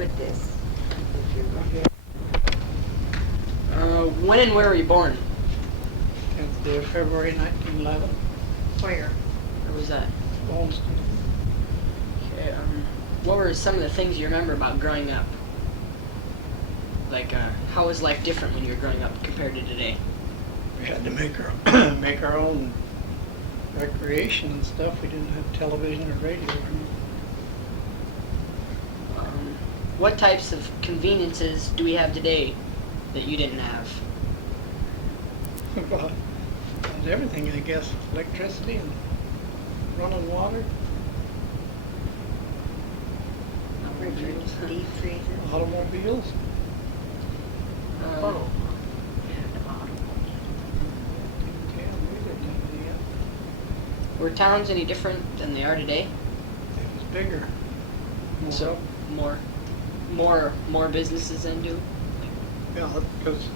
with this. If you look. When and where were you born? 10th day of February 1911. Where? Where was that? Bones. Okay, what were some of the things you remember about growing up? Like, how was life different when you were growing up compared to today? We had to make our make our own recreation and stuff. We didn't have television or radio or anything. What types of conveniences do we have today that you didn't have? About everything, I guess. Electricity and running water, Refrigerators, deep freezers. automobiles. Oh. Yeah, the bottom. Yeah, we didn't have any yet. Were towns any different than they are today? It was bigger. More So, more businesses than do? yeah, because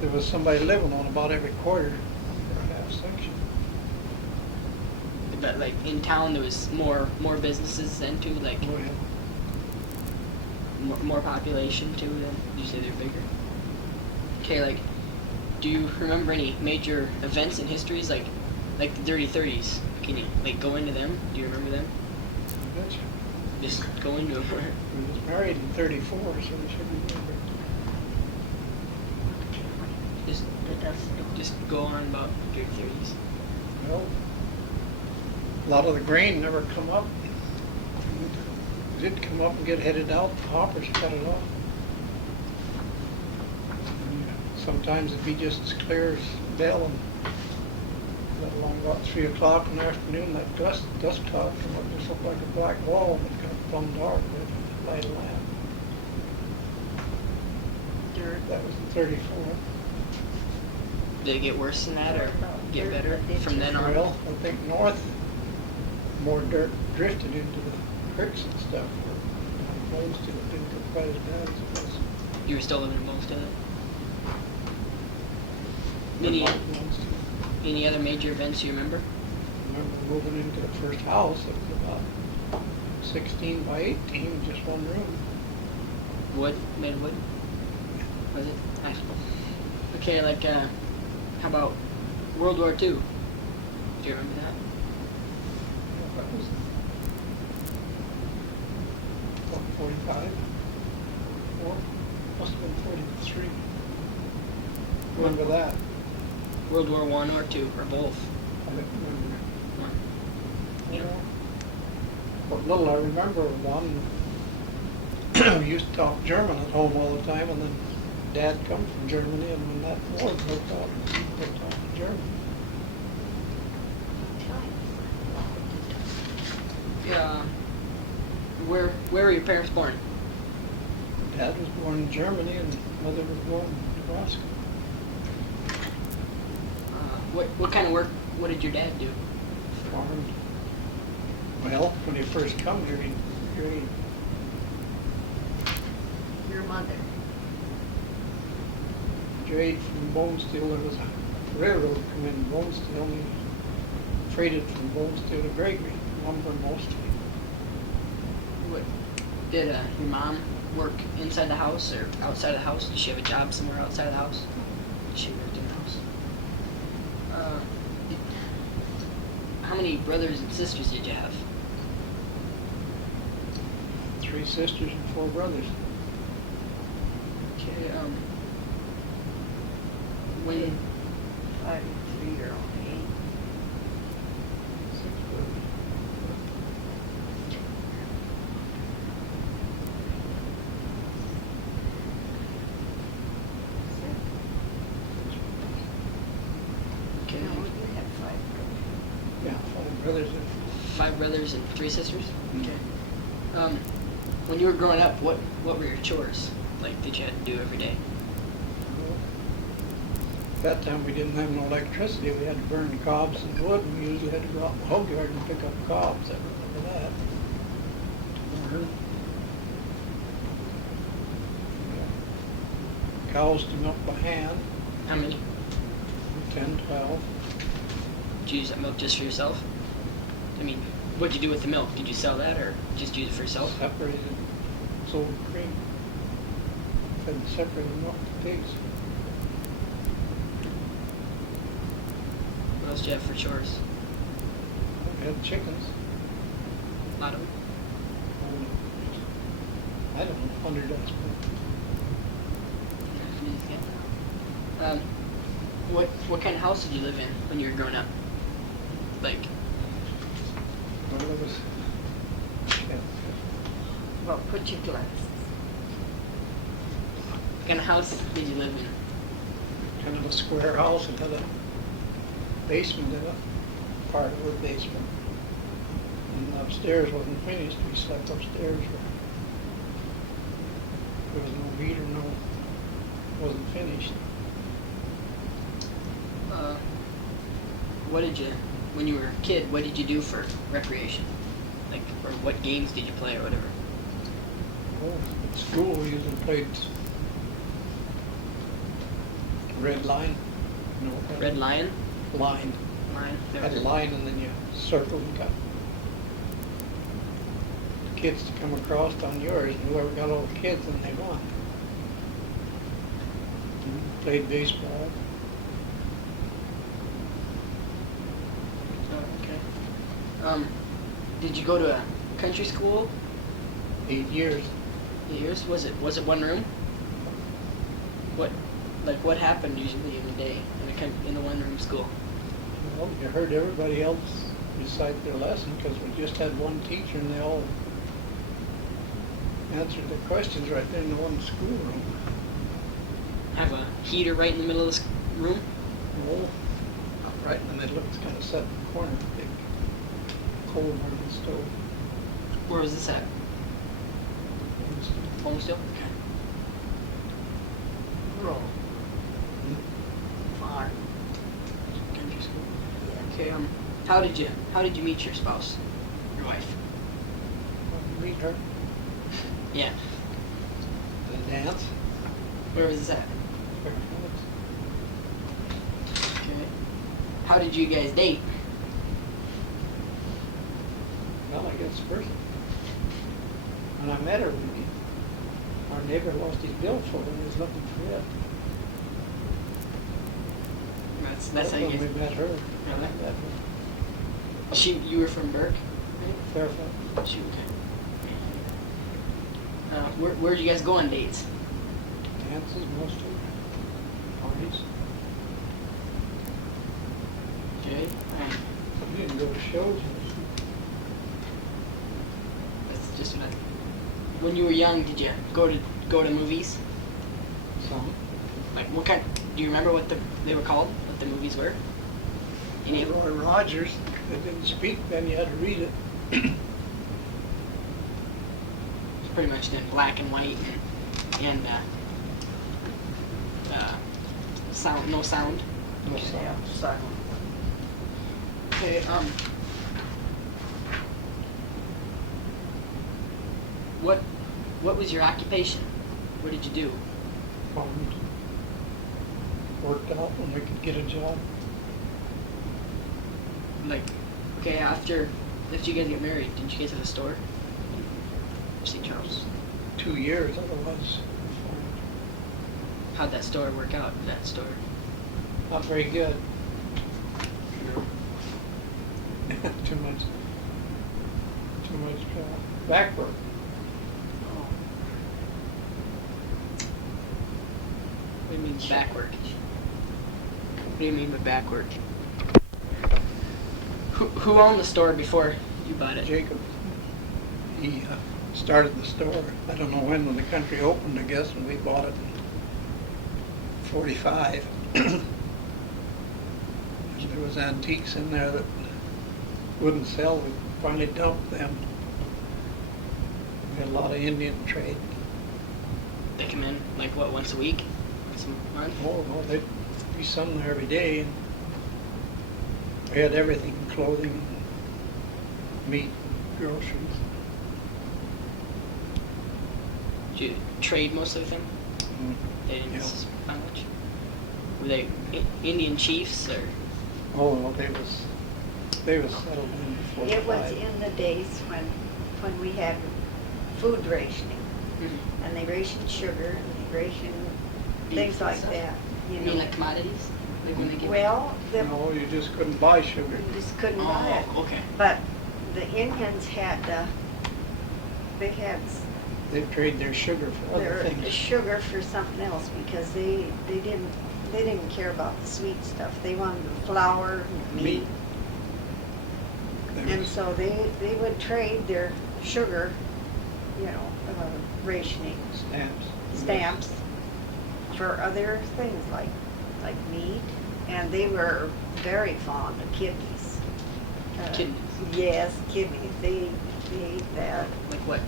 there was somebody living on about every quarter or half section. But like in town there was more businesses than too, like Oh, yeah. more population too than you say they're bigger? Okay, like do you remember any major events in histories like the Dirty 30s? Can you like go into them? Do you remember them? I bet you. Just go into them. We was married in 34, so we should remember. just go on about Dirty 30s. Well, a lot of the grain never come up. It did come up and get headed out, the hoppers cut it off. And sometimes it'd be just as clear as Bell, and let along about 3 o'clock in the afternoon, that dust cloud come up, just looked like a black wall, and it got plumb dark with a light of lamp. That was in 34. Did it get worse than that or get better from then on? Well, I think north, more dirt drifted into the creeks and stuff. Most of it didn't get quite as bad as it was. You were still living in most of it? Any other major events you remember? I remember moving into the first house. It was about 16 by 18, just one room. Wood? Made of wood? Was it? Nice. Okay, like, how about World War II? Do you remember that? That was, what, 45? Or must have been 43. Remember that? World War I or II, or both? I don't remember. One. Yeah. What little I remember of one, we used to talk German at home all the time, and then Dad come from Germany, and when that war broke out, we were talking German. Yeah. Where were your parents born? Dad was born in Germany, and Mother was born in Nebraska. What kind of work? What did your dad do? Farmed. Well, when he first come here, he Your mother. drayed from Bonesteel. There was a railroad come in Bonesteel, and he freighted from Bonesteel to Gregory, lumber mostly. What did your mom work inside the house or outside the house? Did she have a job somewhere outside the house? She worked in the house. How many brothers and sisters did you have? 3 sisters and 4 brothers. Okay, when 5 and 3 are only 8. 6 brothers. okay, No, you had 5 brothers. Yeah, 5 brothers. 5 brothers and 3 sisters? Mhm. Okay. When you were growing up, what were your chores? Like, did you have to do every day? At that time, we didn't have no electricity. We had to burn cobs and wood, and we usually had to go out in the hog yard and pick up cobs. I remember that. To burn. Cows to milk by hand, How many? 10, 12. Did you use that milk just for yourself? I mean, what'd you do with the milk? Did you sell that or just use it for yourself? Separated, sold cream. Fed separate them up to pigs. What else do you have for chores? We had chickens. A lot of them. I don't know, 100 I suppose. What kind of house did you live in when you were growing up? Like, Well, it was, yeah, Well, put your glasses. what kind of house did you live in? kind of a square house. It had a basement in it, part of a basement. And upstairs wasn't finished. We slept upstairs. There was no heater, wasn't finished. What did you, when you were a kid, what did you do for recreation? Like, or what games did you play or whatever? Oh, at school we usually played red line. You know what that Red is? Lion? Line. Lion? Had a line and then you circled and got the kids to come across on yours, and whoever got all the kids, then they won. And played baseball. Oh, okay. Did you go to a country school? 8 years. 8 years? Was it one room? What happened usually in a day in a one room school? Well, you heard everybody else recite their lesson because we just had one teacher and they all answered the questions right there in the one schoolroom. Have a heater right in the middle of the room? Well, not right in the middle, it's kind of set in the corner, big coal burning stove. Where was this at? Home still? Okay. Roll. Farm. Country school. Yeah. Okay. How did you meet your spouse, your wife? Meet her Yeah. at a dance. Where was this at? Okay. How did you guys date? Well, I guess first, when I met her, our neighbor lost his billfold and was looking for it. That's how you when guys. we met her. Really? Met her. You were from Burke? Fairfax. Shoot. Where did you guys go on dates? Dances mostly. Parties. Okay. We didn't go to shows. That's just what. When you were young, did you go to movies? Some. Like what kind? Do you remember what they were called? What the movies were? Any of them? Roy Rogers. They didn't speak then, you had to read it. It's pretty much in black and white and sound, no sound. No Yeah, sound. silent. Okay. What was your occupation? What did you do? Farmed. Worked out when we could get a job. Like, okay, after you guys get married, didn't you guys have a store? St. Charles. 2 years otherwise. How'd that store work out? That store. Not very good. Too much back work. Oh. What do you mean back work? What do you mean by back work? Who owned the store before you bought it? Jacob, he started the store. I don't know when the country opened, I guess, and we bought it in 45. There was antiques in there that wouldn't sell. We finally dumped them. We had a lot of Indian trade. They come in like what, once a week? Once a month? Oh, no, there'd be some there every day. And we had everything, clothing, meat, groceries. Did you trade most of them? They didn't Yeah. buy much. Were they Indian chiefs or? Oh, no, they was settled in before. It was in the days when we had food rationing. Mhm. and they rationed sugar, and they rationed Beef things and like stuff? that. You mean like commodities? Like when they give Well, No, you just couldn't buy sugar. you just couldn't buy it. Oh, okay. But the Indians had, they had They trade their sugar for other their things. sugar for something else because they didn't care about the sweet stuff. They wanted the flour and meat. Meat. There And was- so they would trade their sugar, you know, rationing stamps for other things like meat, and they were very fond of kidneys. Kidneys? Yes, kidneys. They ate that. Like what?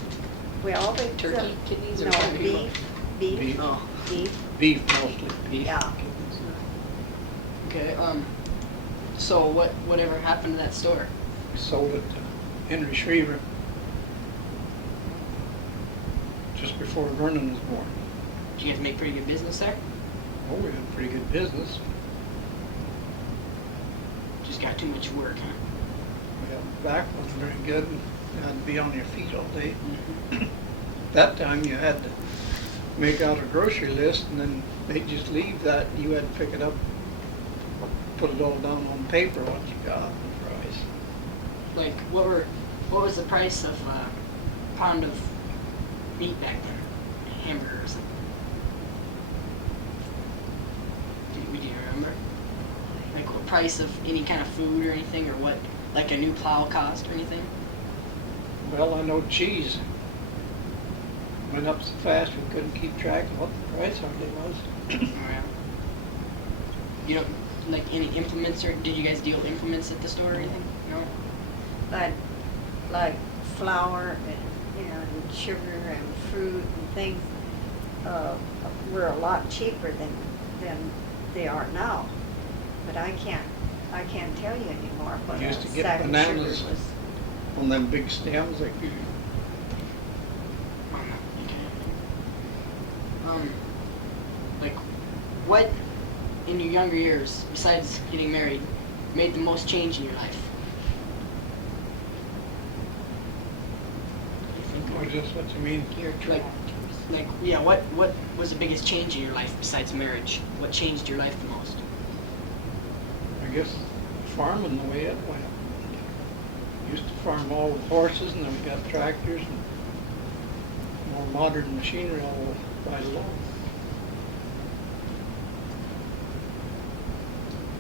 Well, they Turkey kidneys or no something? beef, Beef. Oh, beef. Beef mostly. beef. Yeah. Okay. So whatever happened to that store? We sold it to Henry Shriver just before Vernon was born. Did you guys make pretty good business there? Oh, we had pretty good business. Just got too much work, huh? Well, back wasn't very good. You had to be on your feet all day. Mm-hmm. That time you had to make out a grocery list and then they'd just leave that. You had to pick it up, put it all down on paper, what you got, the price. Like what was the price of a pound of meat back then? A hamburger or something? Do you remember? Like what price of any kind of food or anything, or what, like a new plow cost or anything? Well, I know cheese went up so fast we couldn't keep track of what the price hardly was. Yeah. You don't like any implements, or did you guys deal implements at the store or anything? No. Like flour and sugar and fruit and things were a lot cheaper than they are now. But I can't tell you anymore what We used a to get sack bananas of sugar was. on them big stems like you. Like, what in your younger years, besides getting married, made the most change in your life? Or just what you mean? Your Like, tractors. yeah, what was the biggest change in your life besides marriage? What changed your life the most? I guess farming the way it went. Used to farm all with horses and then we got tractors and more modern machinery all right along.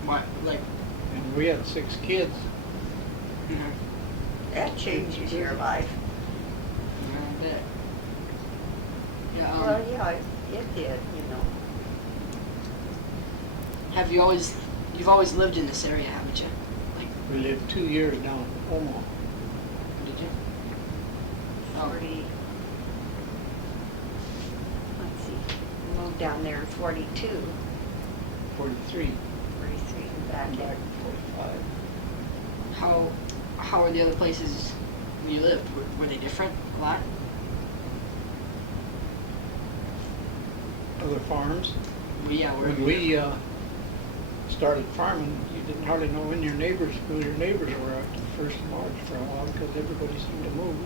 What, like, And we had 6 kids. That changes your life. I bet. Yeah, Well, yeah, it did, you know. you've always lived in this area, haven't you? Like, We lived 2 years down in Omaha. did you? 40, let's see, moved down there in 42, 43. 43, and back Back in. in 45. How were the other places you lived? Were they different a lot? Other farms. Well, yeah, were When we started farming, you didn't hardly know who your neighbors were after the 1st of March for a while because everybody seemed to move.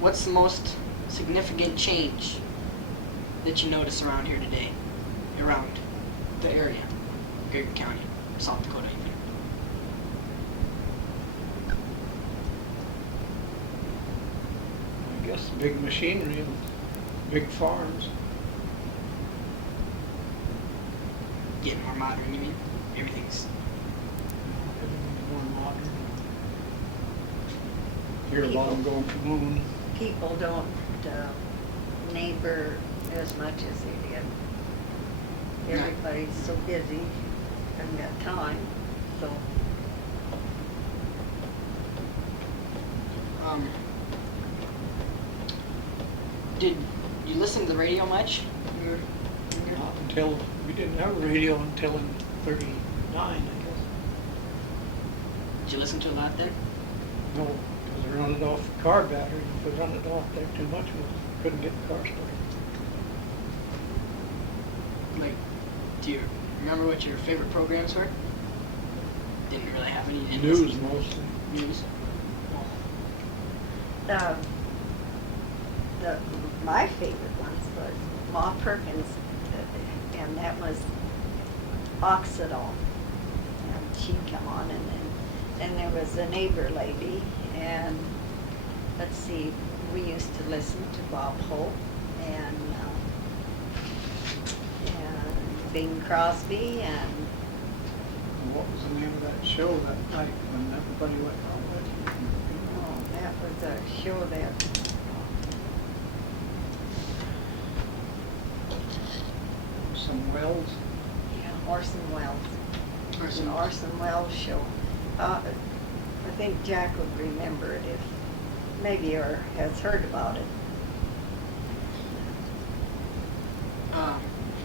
What's the most significant change that you notice around here today, around the area, Gregory County, South Dakota, even? I guess big machinery and big farms. Getting more modern, you mean? Everything's Everything's more modern. Hear about them going to the moon. People don't neighbor as much as they did. No. Everybody's so busy, haven't got time, so. Did you listen to the radio much? Not until, we didn't have a radio until in 39, I guess. Did you listen to a lot then? No, because we run it off the car battery. If we run it off there too much, we couldn't get the car started. Like, do you remember what your favorite programs were? Didn't really have any. Didn't News listen- mostly. News. my favorite ones was Ma Perkins, and that was Oxidol. And she'd come on, and then there was a neighbor lady, and let's see, we used to listen to Bob Hope and Bing Crosby, and What was the name of that show that night when everybody went out with that was a show that some Wells? Orson Welles. It was an Orson Welles show. I think Jack would remember it if maybe or has heard about it.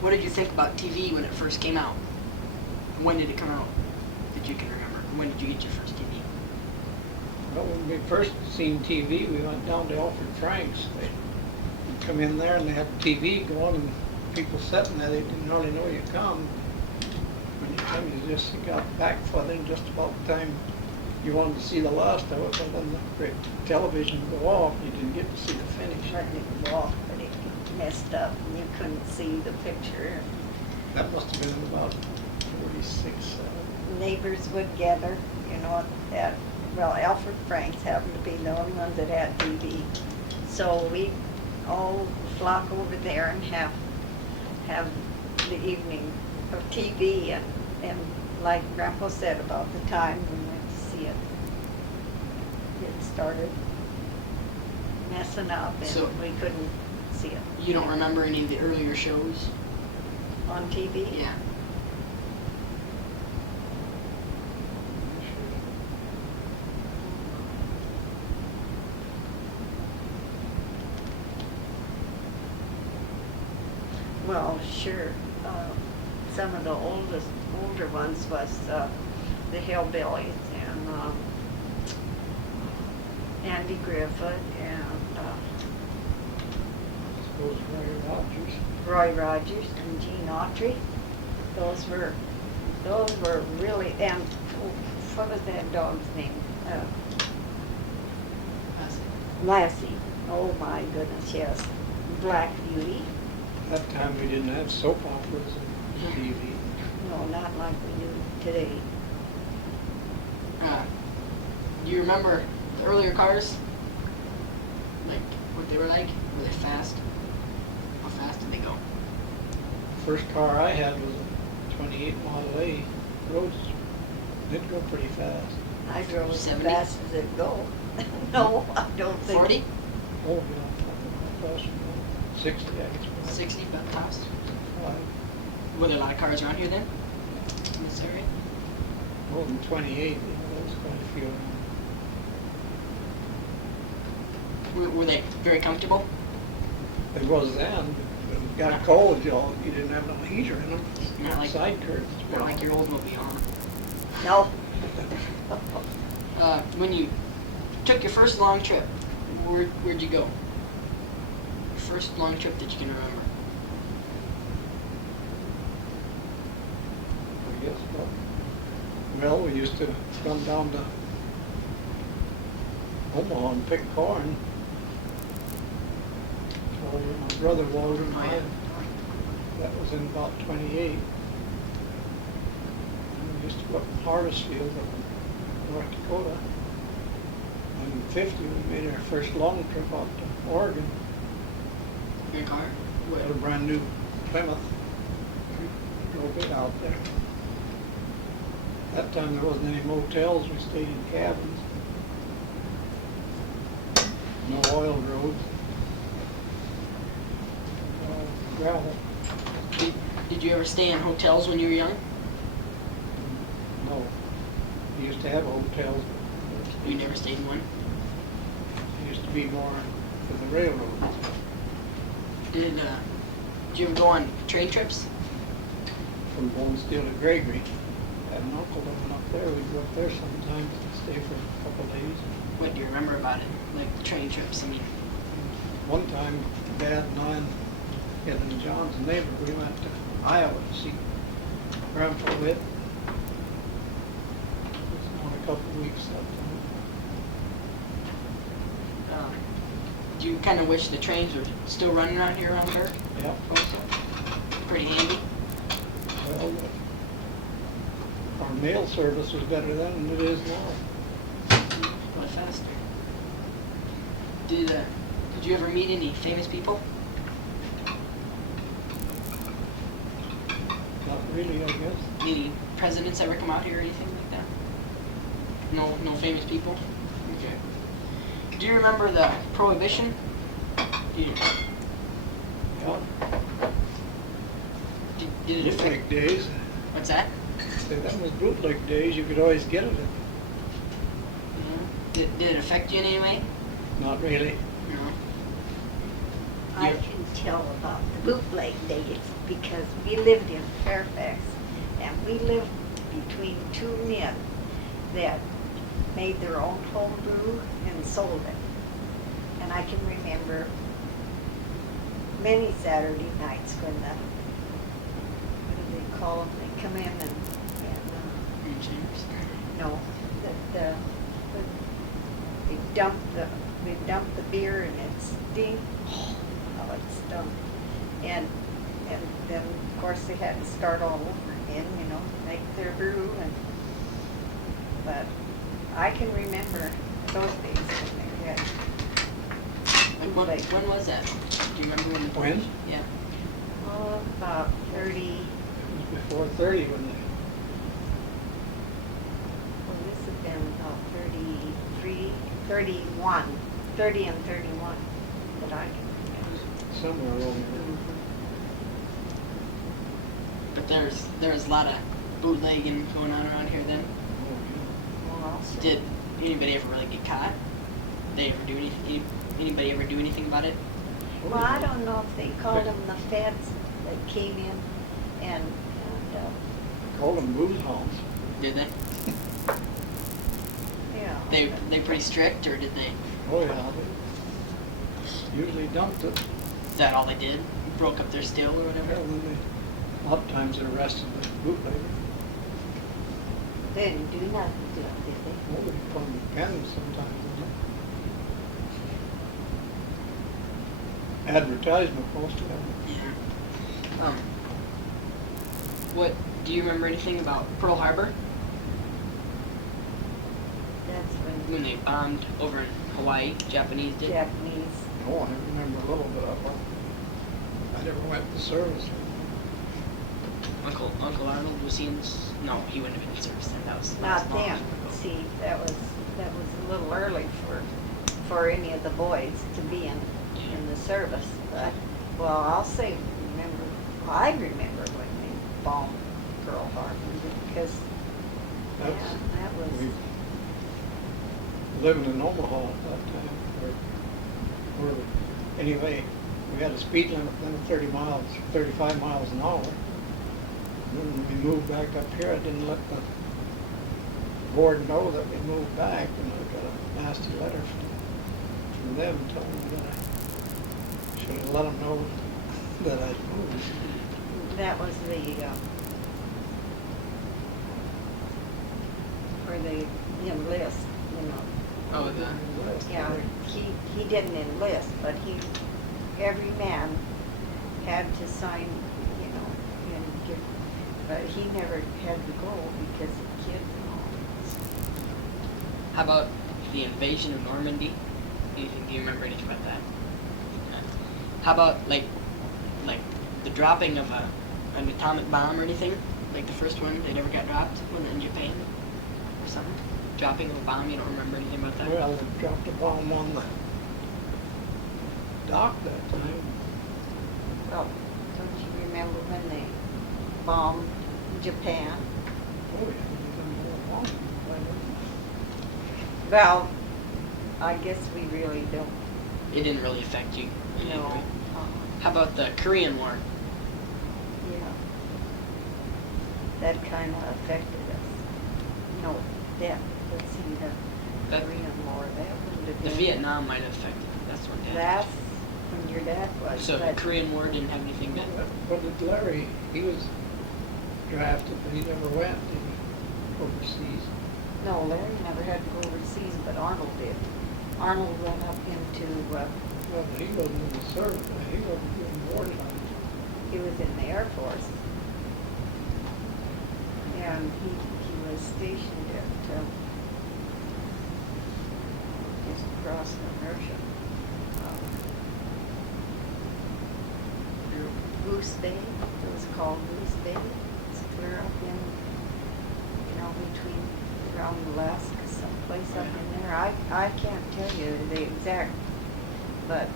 What did you think about TV when it first came out? When did it come out that you can remember? When did you get your first TV? Well, when we first seen TV, we went down to Alfred Frank's. They'd come in there and they had TV going and people sitting there, they didn't really know you come. When you come, you got back flooding just about the time you wanted to see the last of it, but then the television would go off, you didn't get to see the finish. Right, it would go off, but it messed up and you couldn't see the picture. That must have been about 46. Neighbors would gather, Alfred Frank's happened to be the only ones that had TV. So we'd all flock over there and have the evening of TV, and like Grandpa said about the time we went to see it, it started messing up and So- we couldn't see it You don't remember any of the earlier shows? on TV. Yeah. Well, sure. Some of the older ones was the Hillbillies and Andy Griffith and I suppose Roy Rogers. Roy Rogers and Gene Autry. Those were really, and what was that dog's name? Lassie. Oh my goodness, yes. Black Beauty. That time we didn't have soap operas on TV. No, not like we do today. Do you remember the earlier cars? Like what they were like? Were they fast? How fast did they go? First car I had was a 28 Model A. Roads did go pretty fast. I drove as 70? fast as it go. No, I don't think. 40? Oh, yeah, faster than 60, I guess. 60 but fast? 5. Were there a lot of cars around here then? In this area? More than 28, there was quite a few around. Were they very comfortable? It was then, but it got cold, you didn't have no heater in them. Not like- Side curtains. Not like your old mobile. No. When you took your first long trip, where'd you go? Your first long trip that you can remember? I guess, well, we used to come down to Omaha and pick corn. So my brother Walter and I, that was in about 28. And we used to go up in harvest fields up in North Dakota. And in 50, we made our first long trip out to Oregon. Your car? We had a brand new Plymouth. We drove it out there. That time there wasn't any motels, we stayed in cabins. No oil roads. Gravel. Did you ever stay in hotels when you were young? No. We used to have hotels. You never stayed in one? It used to be more for the railroads. Did you ever go on train trips? From Bonesteel to Gregory. I had an uncle living up there. We'd go up there sometimes and stay for a couple of days. What do you remember about it? Like the train trips? I mean, One time, Dad and I and Ed and John's neighbor, we went to Iowa to see Grandpa Witt. It was on a couple of weeks that time. Do you kind of wish the trains were still running around here around Burke? Yeah, Also, pretty handy. well, our mail service was better then than it is now. A lot faster. Did you ever meet any famous people? Not really, I guess. Any presidents ever come out here or anything like that? No famous people? Okay. Do you remember the Prohibition? Yeah, Did it affect? bootleg days. What's that? Say, that was bootleg days, you could always get it. Did it affect you in any way? Not really. No. I Yeah. can tell about the bootleg days because we lived in Fairfax and we lived between two men that made their own home brew and sold it. And I can remember many Saturday nights when what do they call them? They come in and no, they dump the beer and it stinks. Oh, how it stunk. And then of course they had to start all over again, you know, make their brew but I can remember those days when they had When was that? Do you remember when? When? Yeah. about 30. It was before 30 when they, Well, this has been about 33, 31, 30 and 31 that I can remember. somewhere over there. But there was a lot of bootlegging going on around here then. Oh, Well, also, Did anybody ever really get caught? They ever do anything? Anybody ever do anything about it? yeah. well, I don't know if they called them the feds that came in and Called them booze hounds. Did they? yeah. They pretty strict, or did they? Oh, yeah. They usually dumped it. Is that all they did? Broke up their still or Yeah, whatever? then they, a lot of times they arrested the bootlegger. They didn't do nothing to them, did they? Well, they put them in pens sometimes. Advertisement, most of them. Yeah. What do you remember anything about Pearl Harbor That's when when they bombed over in Hawaii? Japanese did. Japanese. Oh, I remember a little bit of it. I never went to service. Uncle Arnold was he in this? No, he wouldn't have been in service then. That was Not long them. ago. See, that was a little early for any of the boys to be in the service. But well, I remember when they bombed Pearl Harbor because That's, that was we living in Omaha at that time. Anyway, we had a speed limit then of 35 miles an hour. And when we moved back up here, I didn't let the board know that we moved back, and I got a nasty letter from them telling me that I should have let them know that I'd moved. that was where they enlist, you know. Oh, Yeah, he didn't enlist, but every man had to sign, you know, and give, but he never had to go because of kids and all. How about the invasion of Normandy? Do you remember anything about that? How about like the dropping of an atomic bomb or anything? Like the first one that ever got dropped in Japan or something? Dropping of a bomb, you don't remember anything about that? Well, they dropped a bomb on the dock that time. Well, don't you remember when they bombed Japan? Oh, yeah, we done a whole bomb. Well, I guess we really don't It didn't really affect you. in any know. way. How about the Korean War? Yeah. That kind of affected us. No, let's see, the That- Korean War, that wouldn't have The been. Vietnam might have affected you. That's what Dad. That's when your dad was. So the but Korean War didn't have anything to. But did Larry, he was drafted, but he never went overseas. No, Larry never had to go overseas, but Arnold did. Arnold went up into Well, he wasn't in the service, he wasn't doing wartime. He was in the Air Force. And he was stationed at, just across Inertia. Goose Bay, it was called Goose Bay. It's clear up in, between, around Alaska, someplace up in there. I can't tell you the exact, but,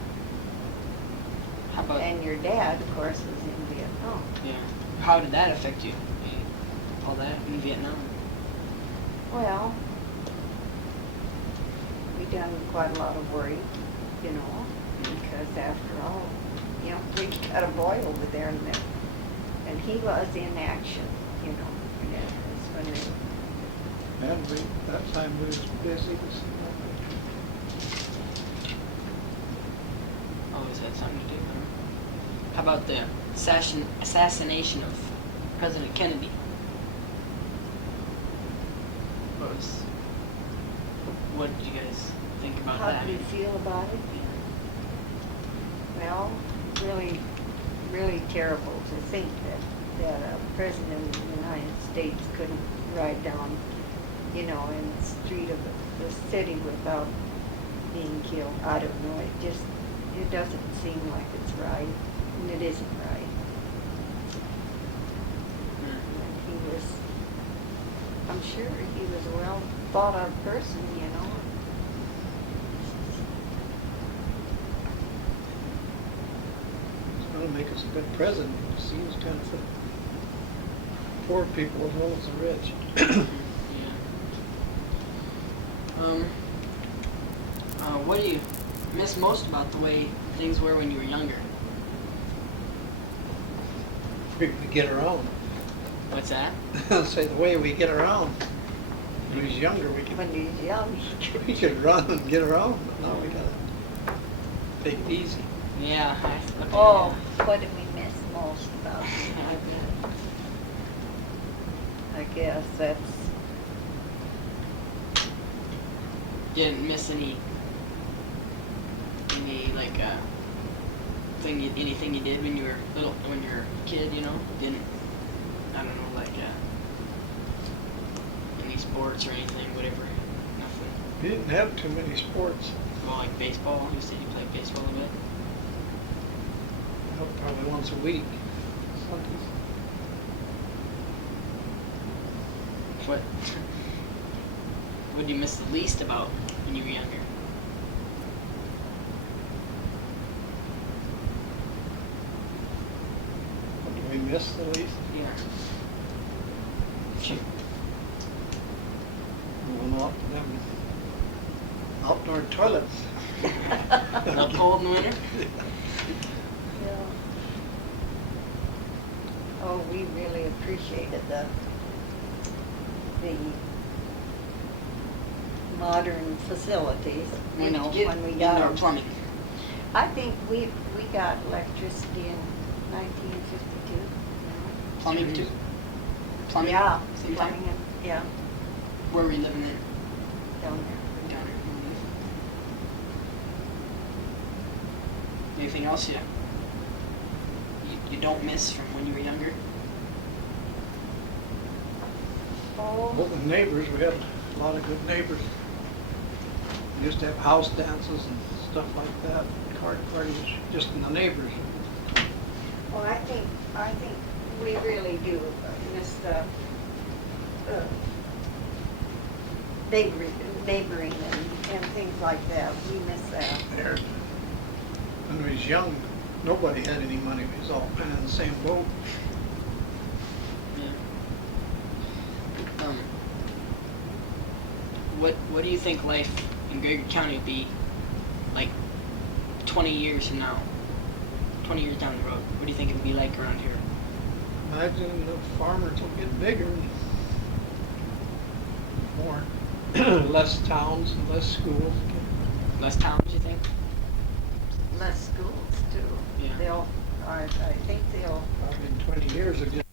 How about and your dad, of course, was in Vietnam. yeah? How did that affect you? All that in Vietnam? Well, we done quite a lot of worry, because after all, we got a boy over there, and he was in action, and it was when they, And that time we was busy, Always had something to do. Huh? How about the assassination of President Kennedy? What did you guys think about how that? do you feel about it? Well, really, really terrible to think that a president of the United States couldn't ride down, in the street of the city without being killed. I don't know, it doesn't seem like it's right, and it isn't right. And he was, I'm sure he was a well thought of person, It's gonna make us a good president, because he was kind of for poor people as well as the rich. What do you miss most about the way things were when you were younger? We get around. What's that? Say the way we get around. When he was younger, when he was young. we could run and get around, but now we gotta take it easy. Yeah. Oh, what did we miss most about him? I guess that's, You didn't miss any like anything you did when you were little, when you were a kid, Didn't, I don't know, like any sports or anything, whatever, nothing. We didn't have too many sports. Well, like baseball, you said you played baseball a bit. Probably once a week. Sundays. What do you miss the least about when you were younger? What do we miss the least? Yeah. Going out and having outdoor toilets. Not cold in the winter? yeah. Oh, we really appreciated the modern facilities, When did you get when we got indoor them. plumbing? I think we got electricity in 1952. Plumbing too? Plumbing? Yeah, Same time? plumbing, yeah, Where were you living then? down there. Down here. Anything else you don't miss from when you were younger? Well, Oh, the neighbors, we had a lot of good neighbors. We used to have house dances and stuff like that, card parties, just in the neighbors. well, I think we really do miss the neighboring and things like that. We miss that. There. When we was young, nobody had any money. We was all kind of in the same boat. Yeah. What do you think life in Gregory County will be like 20 years from now? 20 years down the road. What do you think it'll be like around here? Imagine the farmers will get bigger and more, less towns and less schools. Less towns, you think? Less schools too. Yeah. I think they'll Probably in 20 years, they'll get